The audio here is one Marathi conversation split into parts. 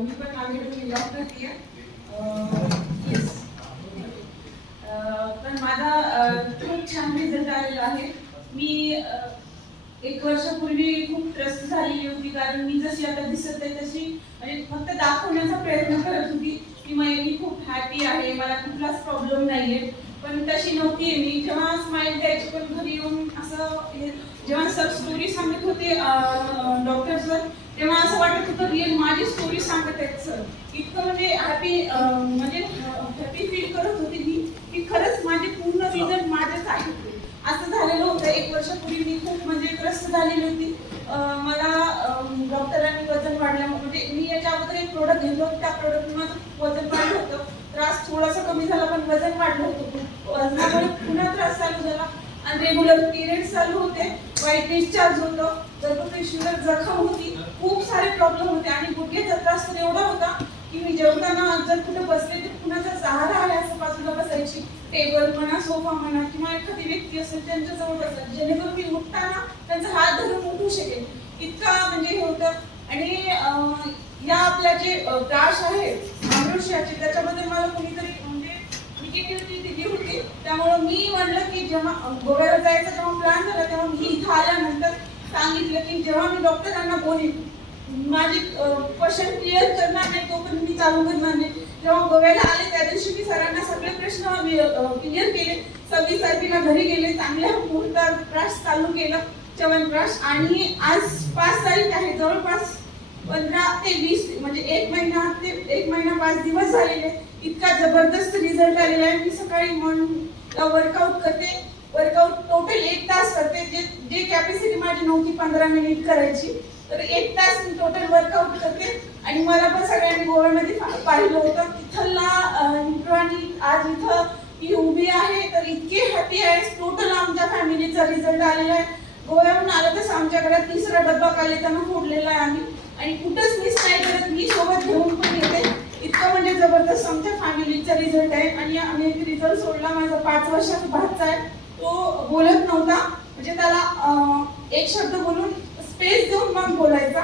मी पण नांदेडची जॉब करते. येस. पण माझा खूप छान रिझल्ट आलेला आहे. मी 1 वर्षापूर्वी खूप त्रस्त झालेली होती, कारण मी जशी आता दिसत आहे तशी म्हणजे फक्त दाखवण्याचा प्रयत्न करत होती की मी खूप हॅपी आहे, मला कुठलाच प्रॉब्लेम नाहीये. पण तशी नव्हती मी. जेव्हा स्माइल द्यायची पण घरी येऊन असं जेव्हा सर स्टोरी सांगत होते डॉक्टर सर, तेव्हा असं वाटत होतं रिअल माझी स्टोरी सांगत आहेत सर. इतकं म्हणजे हॅपी फील करत होते मी की खरंच माझे पूर्ण रिझल्ट माझेच आहे असं झालेलं होतं. 1 वर्षापूर्वी मी खूप म्हणजे त्रस्त झालेली होती. मला डॉक्टरांनी वजन वाढलं, म्हणजे मी याच्या अगोदर एक प्रोडक्ट घेतलं होतं, त्या प्रोडक्टने माझं वजन वाढलं होतं. त्रास थोडासा कमी झाला पण वजन वाढलं होतं. वजनामुळे पुन्हा त्रास चालू झाला आणि रेग्युलर पिरियड्स चालू होते, वाईट डिस्चार्ज होतं, गर्भपिशवीवर जखम होती, खूप सारे प्रॉब्लेम होते आणि गुडघ्याचा त्रास तर एवढा होता की मी जेवताना जर कुठे बसले तर कुणाचा सहारा आहे असं बाजूला बसायची. टेबल म्हणा, सोफा म्हणा किंवा एखादी व्यक्ती असेल त्यांच्याजवळ बसायची, जेणेकरून मी उठताना त्यांचा हात धरून उठू शकेल, इतका म्हणजे हे होतं. आणि या आपल्या जे त्रास आहे आयुष्याचे, त्याच्याबद्दल मला कोणीतरी म्हणजे निगेटिव्हिटी दिली होती. त्यामुळे मी म्हणलं की जेव्हा गोव्याला जायचं जेव्हा प्लॅन झाला तेव्हा मी इथं आल्यानंतर सांगितलं की जेव्हा मी डॉक्टरांना बोलेन माझी क्वेश्चन क्लिअर करणार नाही तोपर्यंत मी चालू करणार नाही. जेव्हा गोव्याला आले त्या दिवशी मी सरांना सगळे प्रश्न क्लिअर केले. 26 तारखेला घरी गेले, चांगल्या मुहूर्तावर त्रास चालू केला, च्यवनप्राश. आणि आज 5 तारीख आहे, जवळपास 15 ते 20 म्हणजे 1 महिना 5 दिवस झालेले. इतका जबरदस्त रिझल्ट आलेला आहे. मी सकाळी मॉर्निंग वर्कआउट करते, वर्कआउट टोटल 1 तास करते. जे कॅपॅसिटी माझी नव्हती 15 मिनिट करायची, तर 1 तास मी टोटल वर्कआउट करते. आणि मला पण सगळ्यांनी गोव्यामध्ये पाहिलं होतं तिथला आणि आज इथं ती उभी आहे तर इतके हॅपी आहे. टोटल आमच्या फॅमिलीचा रिझल्ट आलेला आहे. गोव्याहून आलं तसं आमच्या घरात 3रा डब्बा कालेताना फोडलेला आहे आम्ही, आणि कुठंच मिस नाही करत. मी सोबत घेऊन पण येते. इतकं म्हणजे जबरदस्त आमच्या फॅमिलीचा रिझल्ट आहे. आणि आम्ही एक रिझल्ट सोडला, माझा 5 वर्षाचा भाचा आहे, तो बोलत नव्हता, म्हणजे त्याला एक शब्द बोलून स्पेस देऊन मग बोलायचा.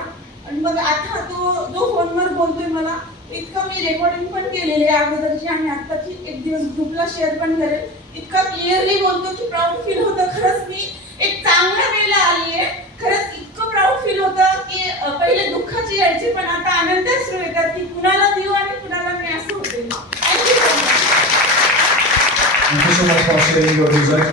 आणि मग आता जो फोनवर बोलतोय मला, इतकं मी रेकॉर्डिंग पण केलेली आहे अगोदरची आणि आताची, एक दिवस ग्रुपला शेअर पण करेल. इतका क्लिअरली बोलतो की प्राऊड फील होतं. खरंच मी एक चांगल्या वेळेला आली आहे. खरंच इतकं प्राऊड फील होतं की पहिले दुःखाची यायची पण आता आनंदच येतात की कुणाला देऊ आणि कुणाला नाही असं होते. Thank you so much. Thank you so much for sharing your result.